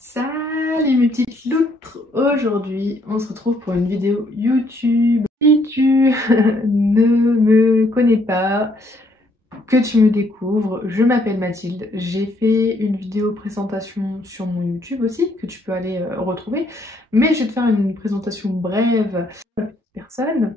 Salut mes petites loutres! Aujourd'hui, on se retrouve pour une vidéo YouTube. Si tu ne me connais pas, que tu me découvres, je m'appelle Mathilde. J'ai fait une vidéo présentation sur mon YouTube aussi, que tu peux aller retrouver. Mais je vais te faire une présentation brève sur la personne.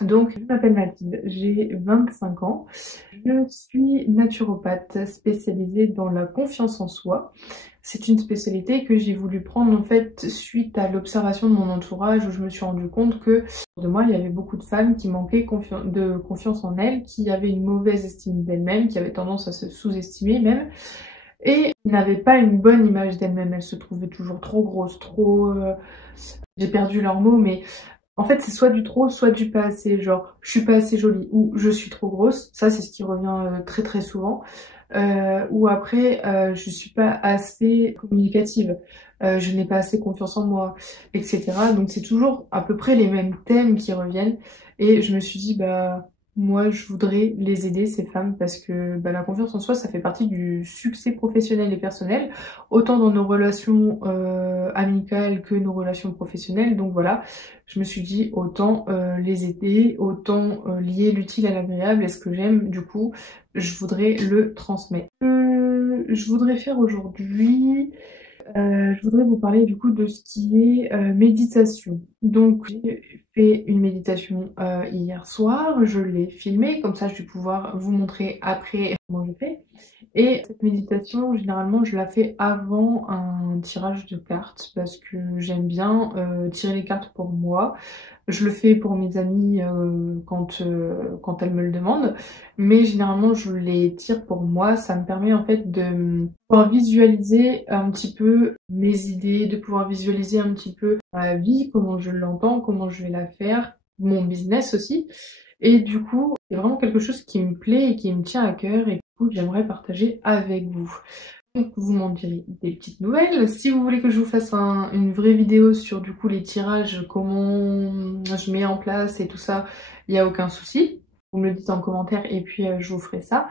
Donc, je m'appelle Mathilde, j'ai 25 ans. Je suis naturopathe spécialisée dans la confiance en soi. C'est une spécialité que j'ai voulu prendre en fait suite à l'observation de mon entourage où je me suis rendu compte que de moi il y avait beaucoup de femmes qui manquaient de confiance en elles, qui avaient une mauvaise estime d'elles-mêmes, qui avaient tendance à se sous-estimer même et qui n'avaient pas une bonne image d'elles-mêmes. Elles se trouvaient toujours trop grosses, trop... J'ai perdu leurs mots mais... En fait, c'est soit du trop, soit du pas assez. Genre, je suis pas assez jolie ou je suis trop grosse. Ça, c'est ce qui revient très très souvent. Ou après, je suis pas assez communicative. Je n'ai pas assez confiance en moi, etc. Donc, c'est toujours à peu près les mêmes thèmes qui reviennent. Et je me suis dit, bah, moi, je voudrais les aider, ces femmes, parce que bah, la confiance en soi, ça fait partie du succès professionnel et personnel, autant dans nos relations amicales que nos relations professionnelles. Donc voilà, je me suis dit autant les aider, autant lier l'utile à l'agréable, et ce que j'aime, du coup, je voudrais le transmettre. Je voudrais faire aujourd'hui... je voudrais vous parler du coup de ce qui est méditation. Donc j'ai fait une méditation hier soir, je l'ai filmée, comme ça je vais pouvoir vous montrer après comment je fais. Et cette méditation, généralement, je la fais avant un tirage de cartes parce que j'aime bien tirer les cartes pour moi. Je le fais pour mes amis quand elles me le demandent, mais généralement je les tire pour moi. Ça me permet en fait de pouvoir visualiser un petit peu mes idées, de pouvoir visualiser un petit peu ma vie, comment je l'entends, comment je vais la faire, mon business aussi. Et du coup, c'est vraiment quelque chose qui me plaît et qui me tient à cœur et que j'aimerais partager avec vous. Donc vous m'en direz des petites nouvelles. Si vous voulez que je vous fasse une vraie vidéo sur du coup les tirages, comment je mets en place et tout ça, il n'y a aucun souci. Vous me le dites en commentaire et puis je vous ferai ça.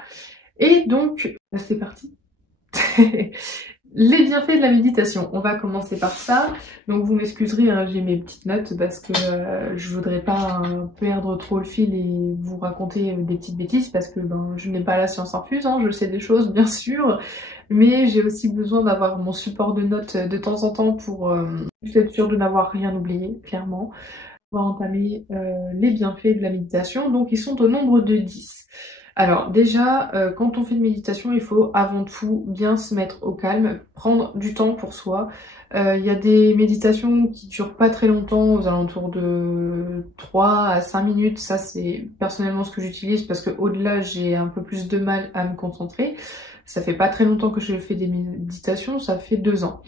Et donc, c'est parti. Les bienfaits de la méditation, on va commencer par ça. Donc vous m'excuserez, hein, j'ai mes petites notes parce que je voudrais pas perdre trop le fil et vous raconter des petites bêtises parce que ben, je n'ai pas la science infuse, hein, je sais des choses bien sûr, mais j'ai aussi besoin d'avoir mon support de notes de temps en temps pour être sûre de n'avoir rien oublié, clairement. On va entamer les bienfaits de la méditation, donc ils sont au nombre de 10. Alors déjà, quand on fait une méditation, il faut avant tout bien se mettre au calme, prendre du temps pour soi. Il y a des méditations qui durent pas très longtemps, aux alentours de 3 à 5 minutes. Ça, c'est personnellement ce que j'utilise parce que au-delà, j'ai un peu plus de mal à me concentrer. Ça fait pas très longtemps que je fais des méditations, ça fait 2 ans.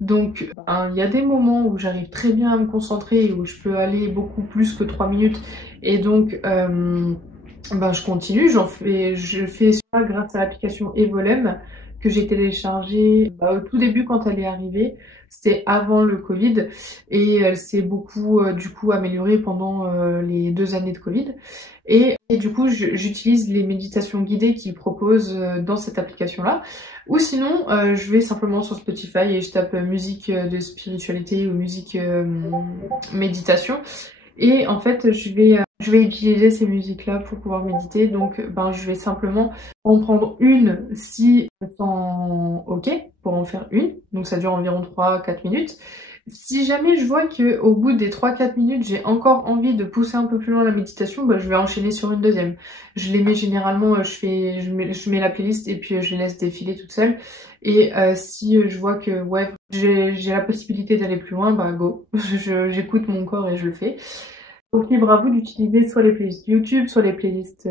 Donc, il y a des moments où j'arrive très bien à me concentrer et où je peux aller beaucoup plus que 3 minutes. Et donc... ben, je continue, je fais ça grâce à l'application Evolum que j'ai téléchargée au tout début quand elle est arrivée. C'était avant le Covid et elle s'est beaucoup du coup améliorée pendant les 2 années de Covid. Et du coup j'utilise les méditations guidées qu'ils proposent dans cette application-là. Ou sinon je vais simplement sur Spotify et je tape musique de spiritualité ou musique méditation. Et en fait je vais utiliser ces musiques-là pour pouvoir méditer, donc ben, je vais simplement en prendre une si je sens ok pour en faire une, donc ça dure environ 3-4 minutes. Si jamais je vois qu'au bout des 3-4 minutes j'ai encore envie de pousser un peu plus loin la méditation, ben, je vais enchaîner sur une deuxième. Je les mets généralement, je mets la playlist et puis je les laisse défiler toute seule. Et si je vois que ouais j'ai la possibilité d'aller plus loin, bah go, j'écoute mon corps et je le fais. Donc libre à vous d'utiliser soit les playlists YouTube, soit les playlists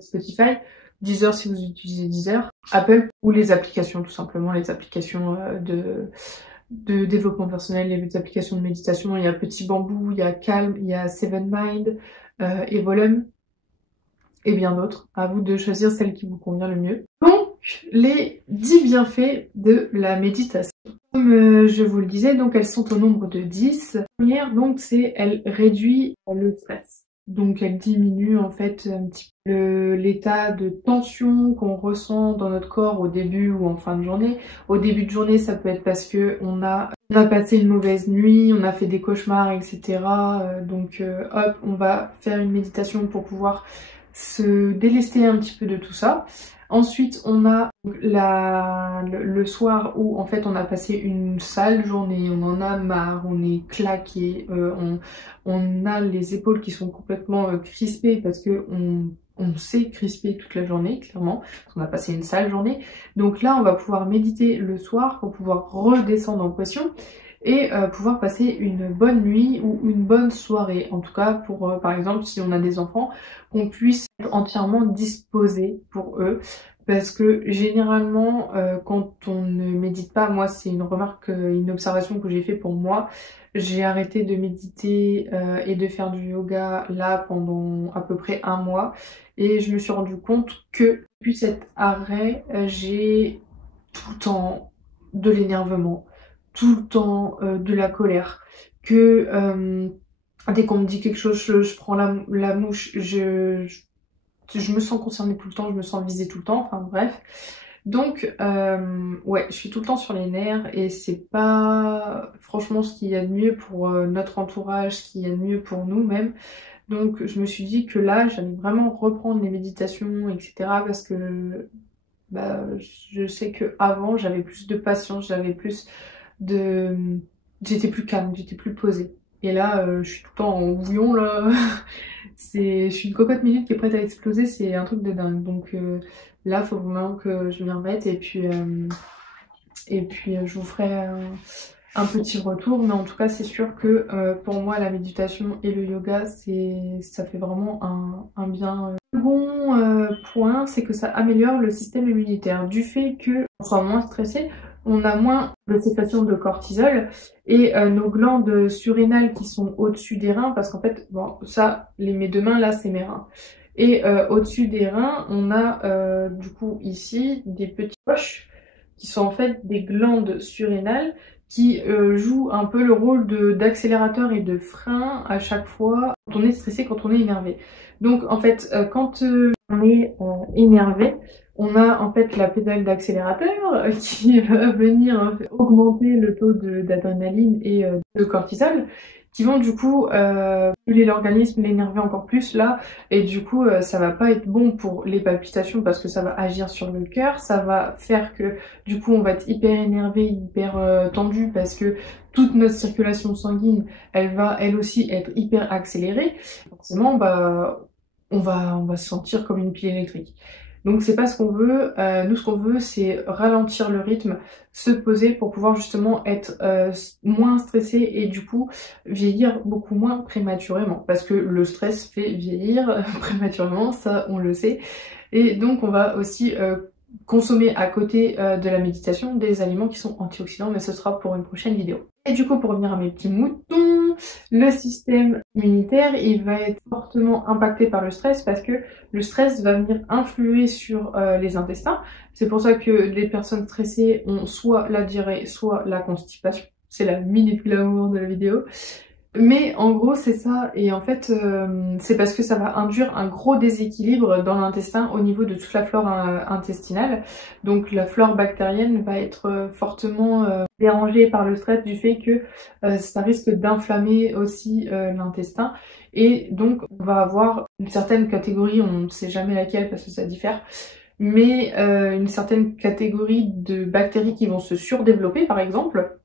Spotify, Deezer si vous utilisez Deezer, Apple ou les applications tout simplement, les applications de développement personnel, les applications de méditation. Il y a Petit Bambou, il y a Calm, il y a Seven Mind, Evolum et bien d'autres. À vous de choisir celle qui vous convient le mieux. Donc les 10 bienfaits de la méditation. Comme je vous le disais, donc elles sont au nombre de 10. La première, donc, c'est elle réduit le stress. Donc elle diminue en fait un petit peu l'état de tension qu'on ressent dans notre corps au début ou en fin de journée. Au début de journée, ça peut être parce que on a passé une mauvaise nuit, on a fait des cauchemars, etc. Donc hop, on va faire une méditation pour pouvoir se délester un petit peu de tout ça. Ensuite, on a le soir où en fait on a passé une sale journée, on en a marre, on est claqué, on a les épaules qui sont complètement crispées parce que on s'est crispé toute la journée, clairement, parce qu'on a passé une sale journée. Donc là, on va pouvoir méditer le soir pour pouvoir redescendre en pression et pouvoir passer une bonne nuit ou une bonne soirée. En tout cas, pour par exemple, si on a des enfants, qu'on puisse être entièrement disposé pour eux. Parce que généralement, quand on ne médite pas, moi c'est une remarque, une observation que j'ai fait pour moi, j'ai arrêté de méditer et de faire du yoga là pendant à peu près un mois. Et je me suis rendu compte que depuis cet arrêt, j'ai tout le temps de l'énervement, tout le temps de la colère, que dès qu'on me dit quelque chose, je prends la mouche, je me sens concernée tout le temps, je me sens visée tout le temps, enfin bref. Donc ouais, je suis tout le temps sur les nerfs et c'est pas franchement ce qu'il y a de mieux pour notre entourage, ce qu'il y a de mieux pour nous-mêmes. Donc je me suis dit que là, j'allais vraiment reprendre les méditations, etc. parce que bah, je sais que avant j'avais plus de patience, j'avais plus de... J'étais plus calme, j'étais plus posée. Et là, je suis tout le temps en bouillon, là. Je suis une cocotte minute qui est prête à exploser, c'est un truc de dingue. Donc là, il faut vraiment que je m'y remette. Et puis je vous ferai un petit retour. Mais en tout cas, c'est sûr que pour moi, la méditation et le yoga, ça fait vraiment un bien. Le bon point, c'est que ça améliore le système immunitaire. Du fait qu'on soit moins stressé, on a moins de sécrétion de cortisol et nos glandes surrénales qui sont au-dessus des reins, parce qu'en fait, bon, ça, mes deux mains là, c'est mes reins. Et au-dessus des reins, on a du coup ici des petites poches qui sont en fait des glandes surrénales qui jouent un peu le rôle d'accélérateur et de frein à chaque fois quand on est stressé, quand on est énervé. Donc en fait, quand on est énervé, on a en fait la pédale d'accélérateur qui va venir augmenter le taux d'adrénaline et de cortisol, qui vont du coup brûler l'organisme, l'énerver encore plus là, et du coup ça va pas être bon pour les palpitations parce que ça va agir sur le cœur, ça va faire que du coup on va être hyper énervé, hyper tendu parce que toute notre circulation sanguine, elle va elle aussi être hyper accélérée. Forcément, bah on va se sentir comme une pile électrique. Donc c'est pas ce qu'on veut, nous ce qu'on veut c'est ralentir le rythme, se poser pour pouvoir justement être moins stressé et du coup vieillir beaucoup moins prématurément. Parce que le stress fait vieillir prématurément, ça on le sait. Et donc on va aussi consommer à côté de la méditation des aliments qui sont antioxydants, mais ce sera pour une prochaine vidéo. Et du coup pour revenir à mes petits moutons, le système immunitaire il va être fortement impacté par le stress parce que le stress va venir influer sur les intestins. C'est pour ça que les personnes stressées ont soit la diarrhée, soit la constipation. C'est la minute glamour de la vidéo. Mais en gros c'est ça, et en fait c'est parce que ça va induire un gros déséquilibre dans l'intestin au niveau de toute la flore intestinale. Donc la flore bactérienne va être fortement dérangée par le stress du fait que ça risque d'inflammer aussi l'intestin. Et donc on va avoir une certaine catégorie, on ne sait jamais laquelle parce que ça diffère, mais une certaine catégorie de bactéries qui vont se surdévelopper par exemple.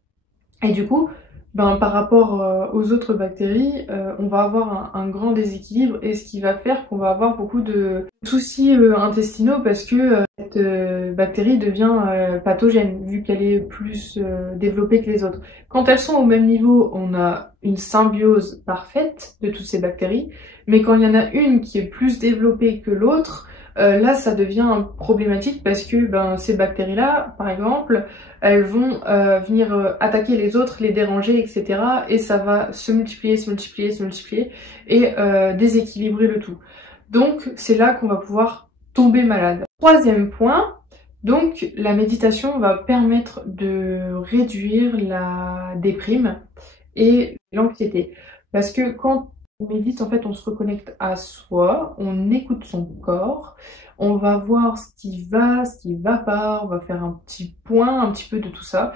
Et du coup, ben, par rapport aux autres bactéries, on va avoir un grand déséquilibre et ce qui va faire qu'on va avoir beaucoup de soucis intestinaux parce que cette bactérie devient pathogène vu qu'elle est plus développée que les autres. Quand elles sont au même niveau, on a une symbiose parfaite de toutes ces bactéries, mais quand il y en a une qui est plus développée que l'autre, là ça devient problématique parce que ben, ces bactéries-là, par exemple, elles vont venir attaquer les autres, les déranger, etc. Et ça va se multiplier et déséquilibrer le tout. Donc c'est là qu'on va pouvoir tomber malade. Troisième point, Donc la méditation va permettre de réduire la déprime et l'anxiété. Parce que quand on médite, en fait, on se reconnecte à soi, on écoute son corps, on va voir ce qui va pas, on va faire un petit point, un petit peu de tout ça.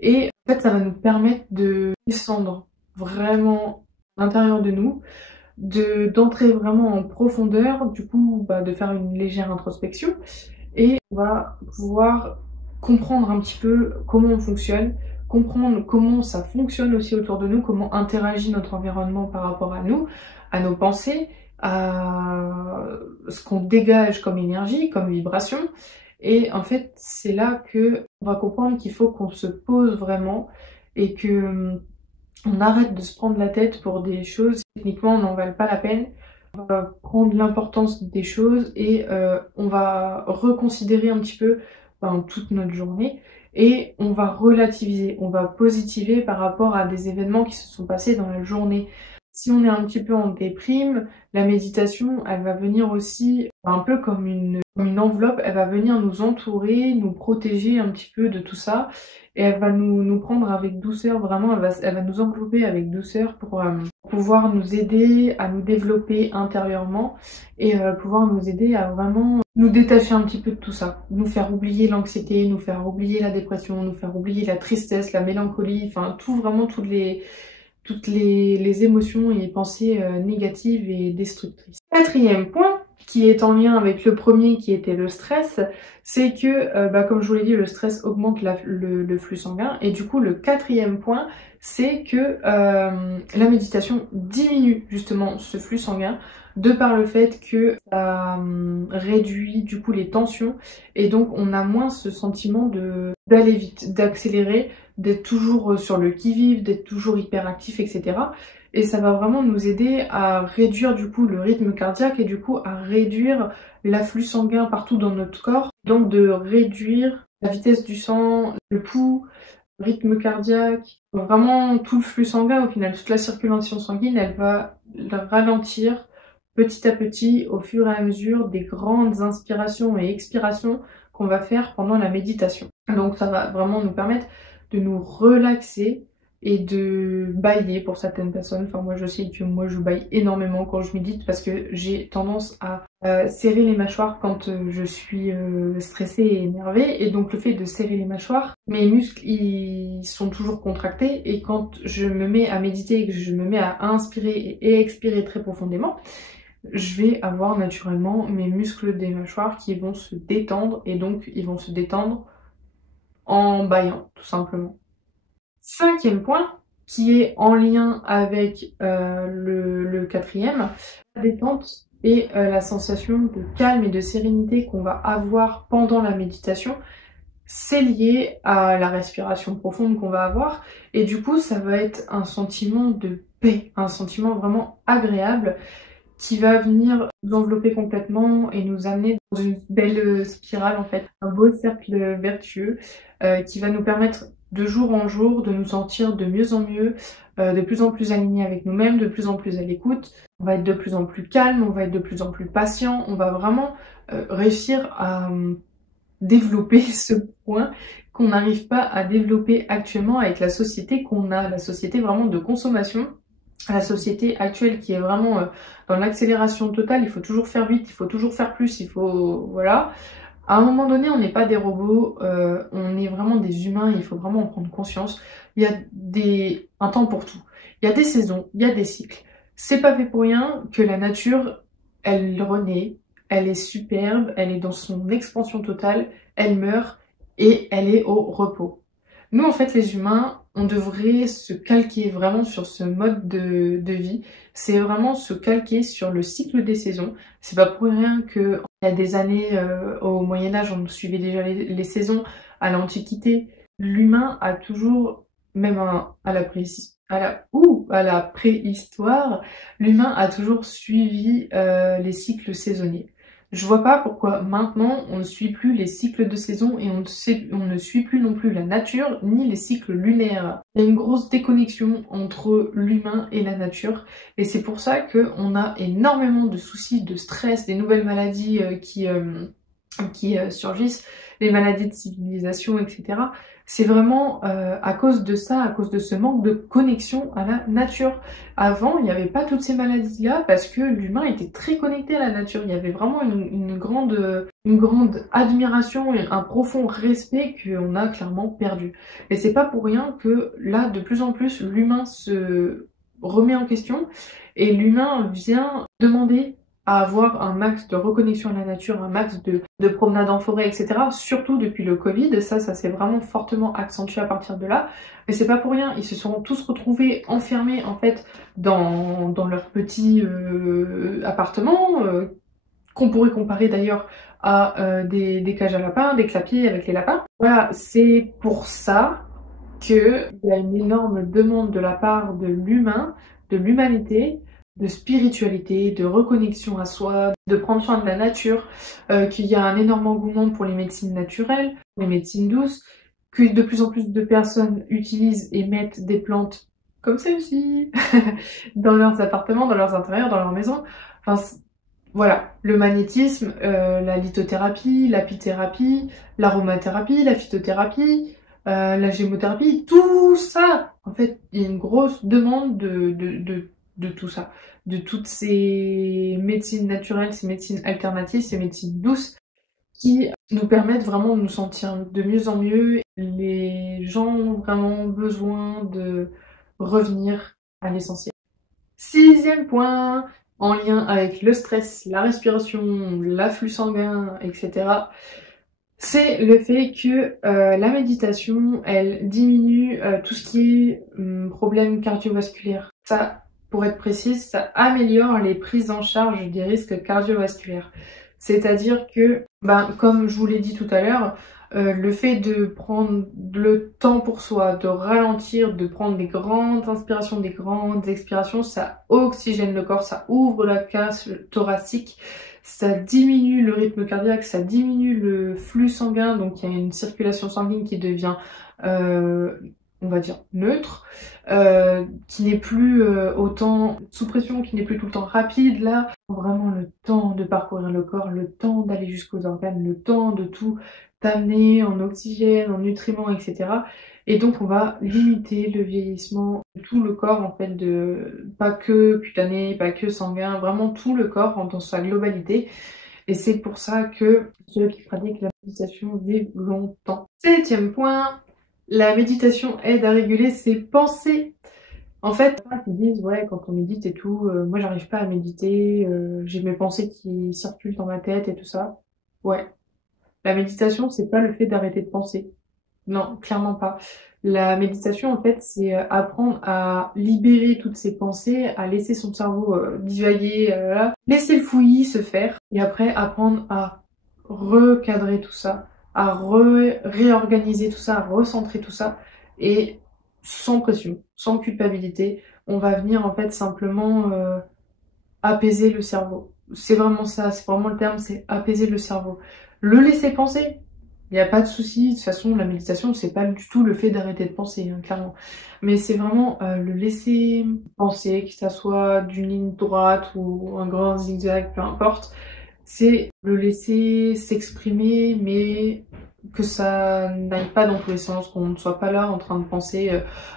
Et en fait, ça va nous permettre de descendre vraiment à l'intérieur de nous, d'entrer vraiment en profondeur, du coup, de faire une légère introspection. Et on va pouvoir comprendre un petit peu comment on fonctionne, comprendre comment ça fonctionne aussi autour de nous, comment interagit notre environnement par rapport à nous, à nos pensées, à ce qu'on dégage comme énergie, comme vibration. Et en fait, c'est là que on va comprendre qu'il faut qu'on se pose vraiment et que on arrête de se prendre la tête pour des choses qui techniquement n'en valent pas la peine. On va prendre l'importance des choses et on va reconsidérer un petit peu toute notre journée et on va relativiser, on va positiver par rapport à des événements qui se sont passés dans la journée. Si on est un petit peu en déprime, la méditation, elle va venir aussi un peu comme une enveloppe, elle va venir nous entourer, nous protéger un petit peu de tout ça et elle va nous prendre avec douceur, vraiment, elle va nous envelopper avec douceur pour pouvoir nous aider à nous développer intérieurement et pouvoir nous aider à vraiment nous détacher un petit peu de tout ça, nous faire oublier l'anxiété, nous faire oublier la dépression, nous faire oublier la tristesse, la mélancolie, enfin tout vraiment toutes les émotions et pensées négatives et destructrices. Quatrième point, qui est en lien avec le premier qui était le stress, c'est que, comme je vous l'ai dit, le stress augmente le flux sanguin. Et du coup, le quatrième point, c'est que la méditation diminue justement ce flux sanguin de par le fait que ça réduit du coup les tensions et donc on a moins ce sentiment d'aller vite, d'accélérer, d'être toujours sur le qui-vive, d'être toujours hyperactif, etc. Et ça va vraiment nous aider à réduire du coup le rythme cardiaque et du coup à réduire l'afflux sanguin partout dans notre corps. Donc de réduire la vitesse du sang, le pouls, le rythme cardiaque, vraiment tout le flux sanguin au final, toute la circulation sanguine, elle va ralentir petit à petit au fur et à mesure des grandes inspirations et expirations qu'on va faire pendant la méditation. Donc ça va vraiment nous permettre de nous relaxer et de bâiller pour certaines personnes. Enfin moi je sais que moi je bâille énormément quand je médite parce que j'ai tendance à serrer les mâchoires quand je suis stressée et énervée, et donc le fait de serrer les mâchoires, mes muscles ils sont toujours contractés, et quand je me mets à méditer et que je me mets à inspirer et expirer très profondément, je vais avoir naturellement mes muscles des mâchoires qui vont se détendre, et donc ils vont se détendre en bâillant tout simplement. Cinquième point, qui est en lien avec le quatrième, la détente et la sensation de calme et de sérénité qu'on va avoir pendant la méditation, c'est lié à la respiration profonde qu'on va avoir, et du coup ça va être un sentiment de paix, un sentiment vraiment agréable qui va venir nous envelopper complètement et nous amener dans une belle spirale en fait, un beau cercle vertueux qui va nous permettre de jour en jour de nous sentir de mieux en mieux, de plus en plus alignés avec nous-mêmes, de plus en plus à l'écoute. On va être de plus en plus calme, on va être de plus en plus patient, on va vraiment réussir à développer ce point qu'on n'arrive pas à développer actuellement avec la société qu'on a, la société vraiment de consommation. La société actuelle qui est vraiment dans l'accélération totale, il faut toujours faire vite, il faut toujours faire plus, il faut... voilà. À un moment donné, on n'est pas des robots, on est vraiment des humains, il faut vraiment en prendre conscience. Il y a un temps pour tout. Il y a des saisons, il y a des cycles. C'est pas fait pour rien que la nature, elle renaît, elle est superbe, elle est dans son expansion totale, elle meurt et elle est au repos. Nous, en fait, les humains, on devrait se calquer vraiment sur ce mode de vie. C'est vraiment se calquer sur le cycle des saisons. C'est pas pour rien que il y a des années, au Moyen-Âge, on suivait déjà les saisons. À l'Antiquité, l'humain a toujours, même à la préhistoire, l'humain a toujours suivi les cycles saisonniers. Je vois pas pourquoi maintenant on ne suit plus les cycles de saison et on ne suit plus non plus la nature ni les cycles lunaires. Il y a une grosse déconnexion entre l'humain et la nature, et c'est pour ça qu'on a énormément de soucis, de stress, des nouvelles maladies qui surgissent, les maladies de civilisation, etc. C'est vraiment à cause de ça, à cause de ce manque de connexion à la nature. Avant, il n'y avait pas toutes ces maladies-là parce que l'humain était très connecté à la nature. Il y avait vraiment une grande admiration et un profond respect qu'on a clairement perdu. Et c'est pas pour rien que là, de plus en plus, l'humain se remet en question et l'humain vient demander à avoir un max de reconnexion à la nature, un max de promenades en forêt, etc. Surtout depuis le Covid, ça s'est vraiment fortement accentué à partir de là. Mais c'est pas pour rien, ils se sont tous retrouvés enfermés en fait dans leur petit appartement, qu'on pourrait comparer d'ailleurs à des cages à lapins, des clapiers avec les lapins. Voilà, c'est pour ça qu'il y a une énorme demande de la part de l'humain, de l'humanité, de spiritualité, de reconnexion à soi, de prendre soin de la nature, qu'il y a un énorme engouement pour les médecines naturelles, les médecines douces, que de plus en plus de personnes utilisent et mettent des plantes comme celle-ci dans leurs appartements, dans leurs intérieurs, dans leurs maisons. Enfin, voilà, le magnétisme, la lithothérapie, l'apithérapie, l'aromathérapie, la phytothérapie, la gémothérapie, tout ça. En fait, il y a une grosse demande de tout ça, de toutes ces médecines naturelles, ces médecines alternatives, ces médecines douces qui nous permettent vraiment de nous sentir de mieux en mieux. Les gens ont vraiment besoin de revenir à l'essentiel. 6e point, en lien avec le stress, la respiration, l'afflux sanguin, etc. C'est le fait que la méditation, elle diminue tout ce qui est problème cardiovasculaire. Ça, pour être précise, ça améliore les prises en charge des risques cardiovasculaires. C'est-à-dire que, comme je vous l'ai dit tout à l'heure, le fait de prendre le temps pour soi, de ralentir, de prendre des grandes inspirations, des grandes expirations, ça oxygène le corps, ça ouvre la cage thoracique, ça diminue le rythme cardiaque, ça diminue le flux sanguin, donc il y a une circulation sanguine qui devient, on va dire, neutre, qui n'est plus autant sous pression, qui n'est plus tout le temps rapide. Là, vraiment le temps de parcourir le corps, le temps d'aller jusqu'aux organes, le temps de tout t'amener en oxygène, en nutriments, etc. Et donc on va limiter le vieillissement de tout le corps, en fait, pas que cutané, pas que sanguin, vraiment tout le corps dans sa globalité. Et c'est pour ça que ceux qui pratiquent la méditation vivent longtemps. 7e point, la méditation aide à réguler ses pensées. En fait, ils disent, ouais, quand on médite et tout, moi j'arrive pas à méditer, j'ai mes pensées qui circulent dans ma tête et tout ça. Ouais. La méditation, c'est pas le fait d'arrêter de penser. Non, clairement pas. La méditation, en fait, c'est apprendre à libérer toutes ces pensées, à laisser son cerveau divaguer, laisser le fouillis se faire, et après apprendre à recadrer tout ça, à réorganiser tout ça, à recentrer tout ça, et sans pression, sans culpabilité, on va venir en fait simplement apaiser le cerveau. C'est vraiment ça, c'est vraiment le terme, c'est apaiser le cerveau. Le laisser penser, il n'y a pas de souci. De toute façon, la méditation, c'est pas du tout le fait d'arrêter de penser, hein, clairement. Mais c'est vraiment le laisser penser, que ça soit d'une ligne droite ou un grand zigzag, peu importe. C'est le laisser s'exprimer, mais que ça n'aille pas dans tous les sens, qu'on ne soit pas là en train de penser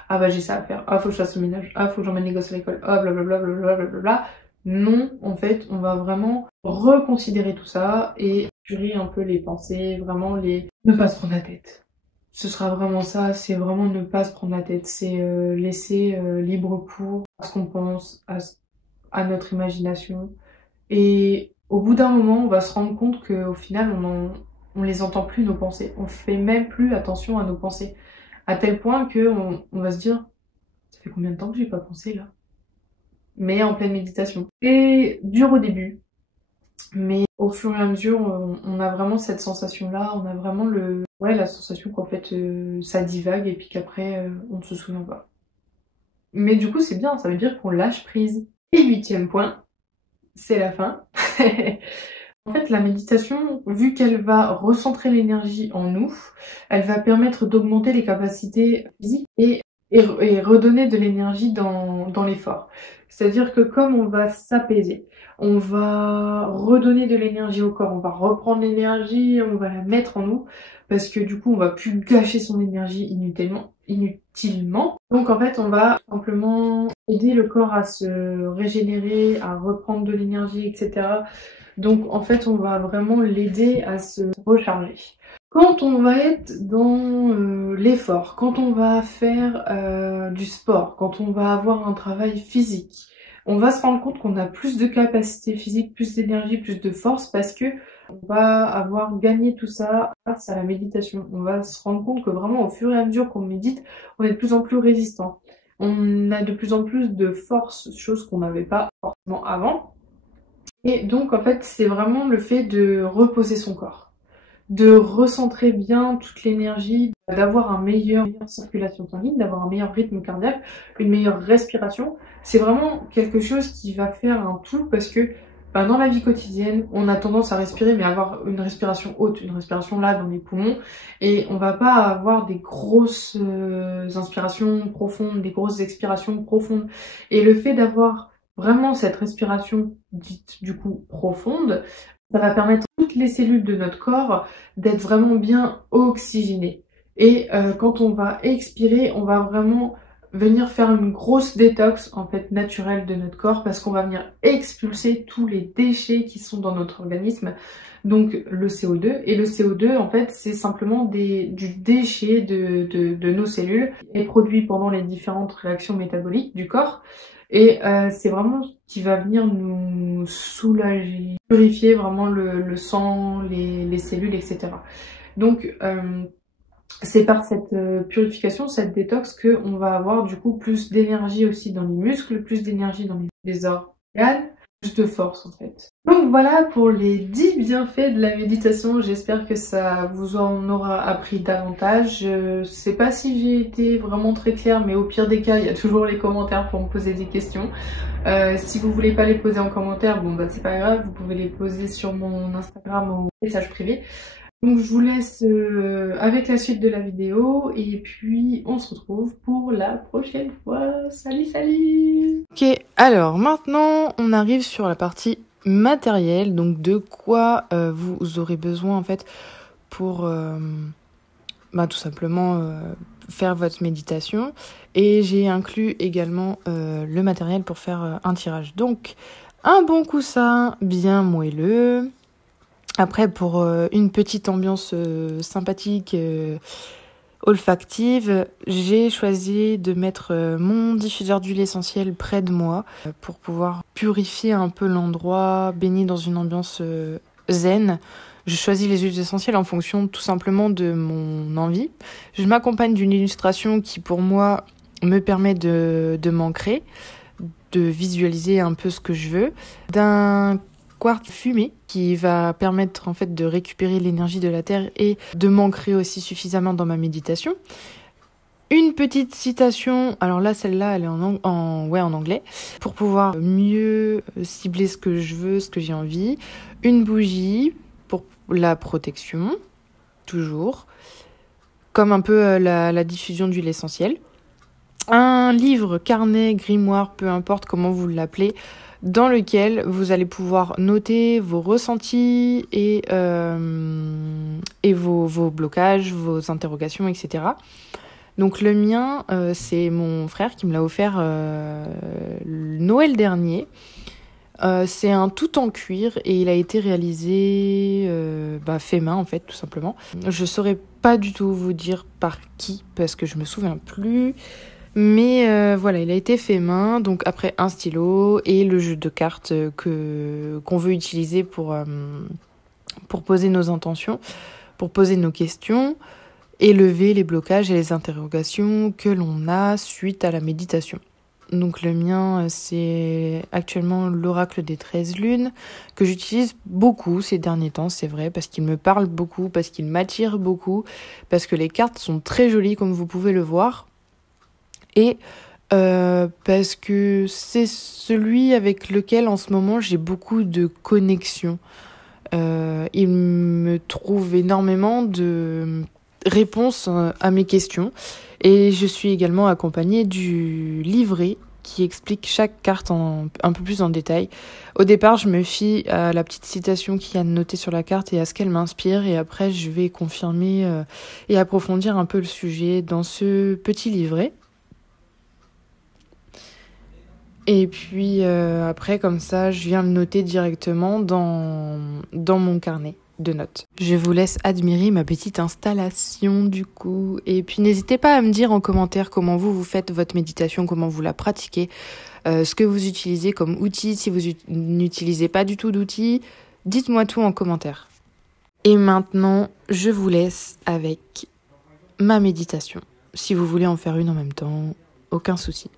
ah bah j'ai ça à faire, ah faut que je fasse le ménage, ah faut que j'emmène les gosses à l'école, ah blablabla, blablabla. Non, en fait, on va vraiment reconsidérer tout ça et jurer un peu les pensées, vraiment ne pas se prendre la tête. Ce sera vraiment ça, c'est vraiment ne pas se prendre la tête, c'est laisser libre cours à ce qu'on pense, à notre imagination. Et au bout d'un moment, on va se rendre compte qu'au final, on les entend plus, nos pensées. On fait même plus attention à nos pensées. À tel point qu'on va se dire, ça fait combien de temps que j'ai pas pensé là? Mais en pleine méditation. Et dur au début, mais au fur et à mesure, on a vraiment cette sensation-là, on a vraiment la sensation qu'en fait ça divague et puis qu'après on ne se souvient pas. Mais du coup c'est bien, ça veut dire qu'on lâche prise. Et 8e point, c'est la fin. En fait, la méditation, vu qu'elle va recentrer l'énergie en nous, elle va permettre d'augmenter les capacités physiques et redonner de l'énergie dans l'effort. C'est-à-dire que comme on va s'apaiser, on va redonner de l'énergie au corps, on va reprendre l'énergie, on va la mettre en nous, parce que du coup on va plus gâcher son énergie inutilement. Donc en fait on va simplement aider le corps à se régénérer, à reprendre de l'énergie, etc. Donc en fait on va vraiment l'aider à se recharger. Quand on va être dans l'effort, quand on va faire du sport, quand on va avoir un travail physique, on va se rendre compte qu'on a plus de capacité physique, plus d'énergie, plus de force parce que on va avoir gagné tout ça grâce à la méditation. On va se rendre compte que vraiment au fur et à mesure qu'on médite, on est de plus en plus résistant. On a de plus en plus de force, chose qu'on n'avait pas forcément avant. Et donc en fait, c'est vraiment le fait de reposer son corps, de recentrer bien toute l'énergie, d'avoir une meilleure circulation sanguine, d'avoir un meilleur rythme cardiaque, une meilleure respiration. C'est vraiment quelque chose qui va faire un tout parce que dans la vie quotidienne, on a tendance à respirer, mais avoir une respiration haute, une respiration là dans les poumons, et on va pas avoir des grosses inspirations profondes, des grosses expirations profondes. Et le fait d'avoir vraiment cette respiration dite du coup profonde, ça va permettre à toutes les cellules de notre corps d'être vraiment bien oxygénées. Et quand on va expirer, on va vraiment venir faire une grosse détox en fait naturelle de notre corps parce qu'on va venir expulser tous les déchets qui sont dans notre organisme, donc le CO2. Et le CO2 en fait c'est simplement du déchet de nos cellules qui est produit pendant les différentes réactions métaboliques du corps. Et c'est vraiment ce qui va venir nous soulager, purifier vraiment le sang, les cellules, etc. Donc c'est par cette purification, cette détox, qu'on va avoir du coup plus d'énergie aussi dans les muscles, plus d'énergie dans les organes, plus de force en fait. Donc voilà pour les 10 bienfaits de la méditation. J'espère que ça vous en aura appris davantage. Je sais pas si j'ai été vraiment très claire, mais au pire des cas, il y a toujours les commentaires pour me poser des questions. Si vous voulez pas les poser en commentaire, bon bah c'est pas grave, vous pouvez les poser sur mon Instagram ou message privé. Donc je vous laisse avec la suite de la vidéo et puis on se retrouve pour la prochaine fois. Salut, salut! Ok, alors maintenant on arrive sur la partie matérielle, donc de quoi vous aurez besoin en fait pour tout simplement faire votre méditation. Et j'ai inclus également le matériel pour faire un tirage. Donc un bon coussin bien moelleux. Après, pour une petite ambiance sympathique, olfactive, j'ai choisi de mettre mon diffuseur d'huile essentielle près de moi pour pouvoir purifier un peu l'endroit, baigner dans une ambiance zen. Je choisis les huiles essentielles en fonction tout simplement de mon envie. Je m'accompagne d'une illustration qui pour moi me permet de m'ancrer, de visualiser un peu ce que je veux, d'un quartz fumé qui va permettre en fait de récupérer l'énergie de la terre et de m'ancrer aussi suffisamment dans ma méditation. Une petite citation, alors là celle-là elle est en anglais, pour pouvoir mieux cibler ce que je veux, ce que j'ai envie. Une bougie pour la protection, toujours, comme un peu la diffusion d'huile essentielle. Un livre, carnet, grimoire, peu importe comment vous l'appelez, dans lequel vous allez pouvoir noter vos ressentis et vos blocages, vos interrogations, etc. Donc le mien, c'est mon frère qui me l'a offert Noël dernier. C'est un tout en cuir et il a été réalisé fait main en fait, tout simplement. Je saurais pas du tout vous dire par qui parce que je me souviens plus. Mais voilà, il a été fait main, donc après un stylo et le jeu de cartes qu'on veut utiliser pour poser nos intentions, pour poser nos questions et lever les blocages et les interrogations que l'on a suite à la méditation. Donc le mien, c'est actuellement l'oracle des 13 lunes, que j'utilise beaucoup ces derniers temps, c'est vrai, parce qu'il me parle beaucoup, parce qu'il m'attire beaucoup, parce que les cartes sont très jolies comme vous pouvez le voir. Et parce que c'est celui avec lequel en ce moment j'ai beaucoup de connexion. Il me trouve énormément de réponses à mes questions. Et je suis également accompagnée du livret qui explique chaque carte un peu plus en détail. Au départ, je me fie à la petite citation qu'il y a notée sur la carte et à ce qu'elle m'inspire. Et après, je vais confirmer et approfondir un peu le sujet dans ce petit livret. Et puis après, comme ça, je viens le noter directement dans mon carnet de notes. Je vous laisse admirer ma petite installation du coup. Et puis n'hésitez pas à me dire en commentaire comment vous faites votre méditation, comment vous la pratiquez, ce que vous utilisez comme outil. Si vous n'utilisez pas du tout d'outils, dites-moi tout en commentaire. Et maintenant, je vous laisse avec ma méditation. Si vous voulez en faire une en même temps, aucun souci.